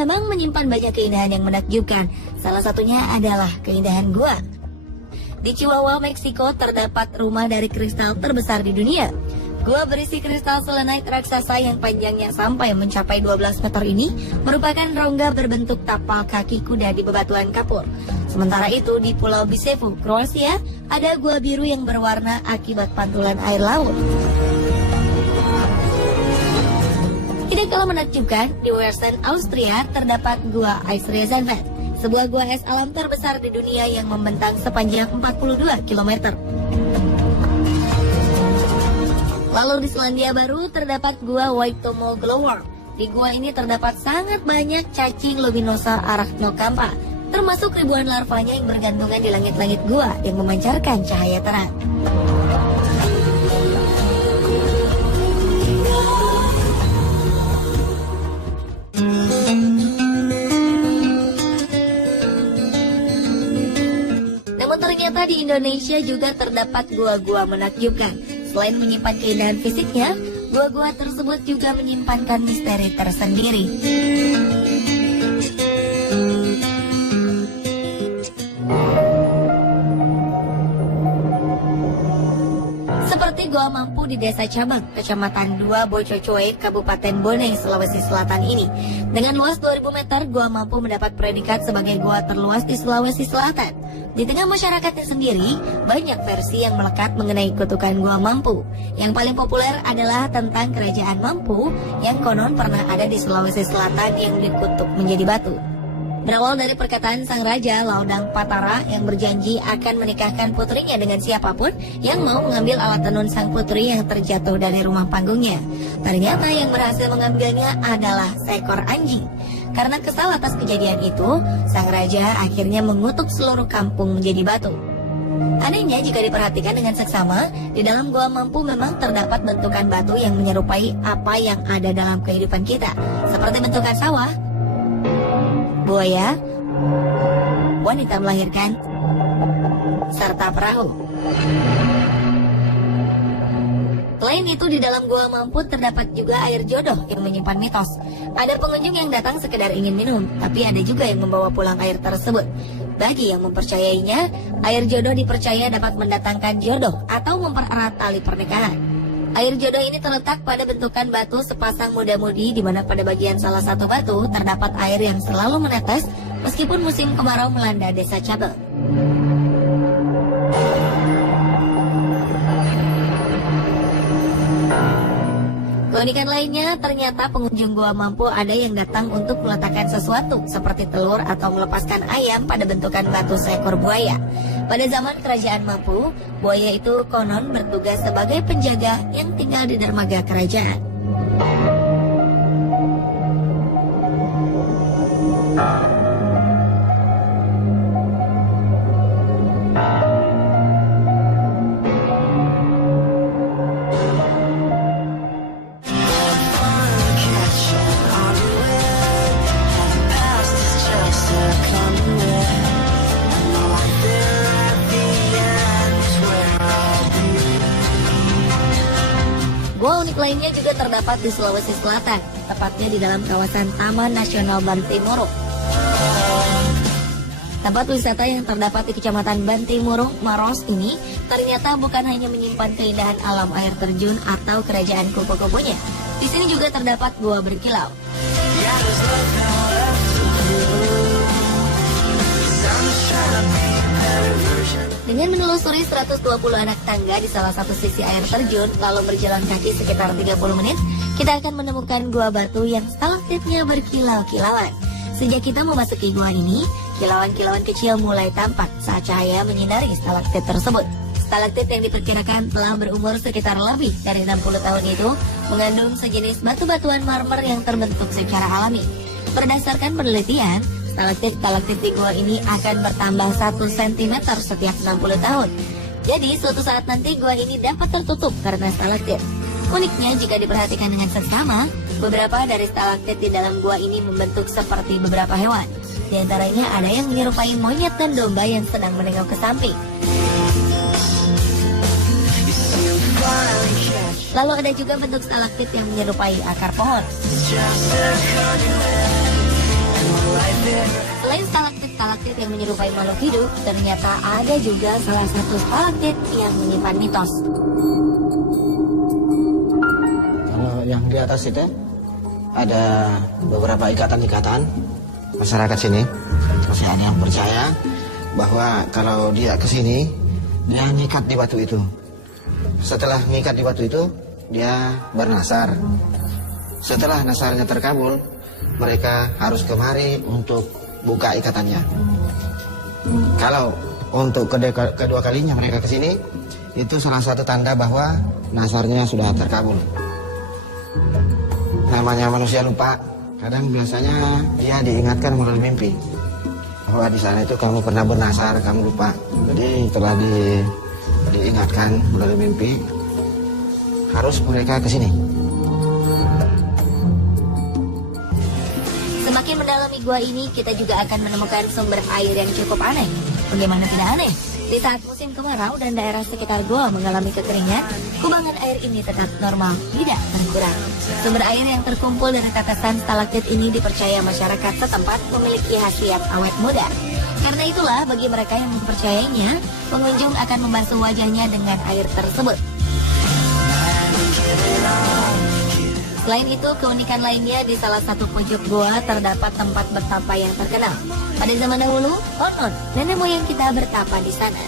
memang menyimpan banyak keindahan yang menakjubkan. Salah satunya adalah keindahan gua. Di Chihuahua, Meksiko terdapat rumah dari kristal terbesar di dunia. Gua berisi kristal selenite raksasa yang panjangnya sampai mencapai 12 meter ini merupakan rongga berbentuk tapal kaki kuda di bebatuan kapur. Sementara itu di Pulau Bisevu, Kroasia, ada gua biru yang berwarna akibat pantulan air laut. Tidak kalah menakjubkan, di Western Austria terdapat gua Eisriesenfeld, sebuah gua es alam terbesar di dunia yang membentang sepanjang 42 km. Lalu di Selandia Baru terdapat gua Waitomo Glowworm. Di gua ini terdapat sangat banyak cacing luminosa arachnocampa, termasuk ribuan larvanya yang bergantungan di langit-langit gua yang memancarkan cahaya terang. Namun ternyata di Indonesia juga terdapat gua-gua menakjubkan. Selain menyimpan keindahan fisiknya, gua-gua tersebut juga menyimpankan misteri tersendiri. Seperti Gua Mampu di Desa Cabang, Kecamatan 2 Bococoe, Kabupaten Bone, Sulawesi Selatan ini. Dengan luas 2000 meter, Gua Mampu mendapat predikat sebagai gua terluas di Sulawesi Selatan. Di tengah masyarakatnya sendiri, banyak versi yang melekat mengenai kutukan Gua Mampu. Yang paling populer adalah tentang Kerajaan Mampu yang konon pernah ada di Sulawesi Selatan yang dikutuk menjadi batu. Berawal dari perkataan sang raja Laudang Patara yang berjanji akan menikahkan putrinya dengan siapapun yang mau mengambil alat tenun sang putri yang terjatuh dari rumah panggungnya. Ternyata yang berhasil mengambilnya adalah seekor anjing. Karena kesal atas kejadian itu, sang raja akhirnya mengutuk seluruh kampung menjadi batu. Anehnya jika diperhatikan dengan seksama, di dalam Gua Mampu memang terdapat bentukan batu yang menyerupai apa yang ada dalam kehidupan kita, seperti bentukan sawah, buaya, wanita melahirkan, serta perahu. Selain itu, di dalam Gua Mampu terdapat juga air jodoh yang menyimpan mitos. Ada pengunjung yang datang sekedar ingin minum, tapi ada juga yang membawa pulang air tersebut. Bagi yang mempercayainya, air jodoh dipercaya dapat mendatangkan jodoh atau mempererat tali pernikahan. Air jodoh ini terletak pada bentukan batu sepasang muda-mudi, di mana pada bagian salah satu batu terdapat air yang selalu menetes meskipun musim kemarau melanda Desa Cabang. Keunikan lainnya, ternyata pengunjung Gua Mampu ada yang datang untuk meletakkan sesuatu seperti telur atau melepaskan ayam pada bentukan batu seekor buaya. Pada zaman Kerajaan Mampu, buaya itu konon bertugas sebagai penjaga yang tinggal di dermaga kerajaan. Gua unik lainnya juga terdapat di Sulawesi Selatan, tepatnya di dalam kawasan Taman Nasional Bantimurung. Tempat wisata yang terdapat di Kecamatan Bantimurung, Maros ini ternyata bukan hanya menyimpan keindahan alam air terjun atau kerajaan kupu-kupunya. Di sini juga terdapat gua berkilau. Dengan menelusuri 120 anak tangga di salah satu sisi air terjun, lalu berjalan kaki sekitar 30 menit, kita akan menemukan gua batu yang stalaktitnya berkilau-kilauan. Sejak kita memasuki gua ini, kilauan-kilauan kecil mulai tampak saat cahaya menyinari stalaktit tersebut. Stalaktit yang diperkirakan telah berumur sekitar lebih dari 60 tahun itu mengandung sejenis batu-batuan marmer yang terbentuk secara alami. Berdasarkan penelitian, stalaktit di gua ini akan bertambah 1 cm setiap 60 tahun. Jadi suatu saat nanti gua ini dapat tertutup karena stalaktit. Uniknya jika diperhatikan dengan seksama, beberapa dari stalaktit di dalam gua ini membentuk seperti beberapa hewan. Di antaranya ada yang menyerupai monyet dan domba yang sedang menengok ke samping. Lalu ada juga bentuk stalaktit yang menyerupai akar pohon. Selain stalaktit-stalaktit yang menyerupai makhluk hidup, ternyata ada juga salah satu stalaktit yang menyimpan mitos. Kalau yang di atas itu ada beberapa ikatan-ikatan masyarakat sini. Masih ada yang percaya bahwa kalau dia ke sini, dia ngikat di batu itu. Setelah ngikat di batu itu, dia bernasar. Setelah nasarnya terkabul, mereka harus kemari untuk buka ikatannya. Kalau untuk kedua kalinya mereka ke sini, itu salah satu tanda bahwa nasarnya sudah terkabul. Namanya manusia lupa, kadang biasanya dia diingatkan melalui mimpi bahwa di sana itu kamu pernah bernasar, kamu lupa. Jadi telah diingatkan melalui mimpi, harus mereka ke sini. Semakin mendalami gua ini, kita juga akan menemukan sumber air yang cukup aneh. Bagaimana tidak aneh? Di saat musim kemarau dan daerah sekitar gua mengalami kekeringan, kubangan air ini tetap normal, tidak berkurang. Sumber air yang terkumpul dari tetesan stalaktit ini dipercaya masyarakat setempat memiliki khasiat awet muda. Karena itulah bagi mereka yang mempercayainya, pengunjung akan membasuh wajahnya dengan air tersebut. Selain itu, keunikan lainnya di salah satu pojok goa terdapat tempat bertapa yang terkenal. Pada zaman dahulu, konon nenek moyang kita bertapa di sana.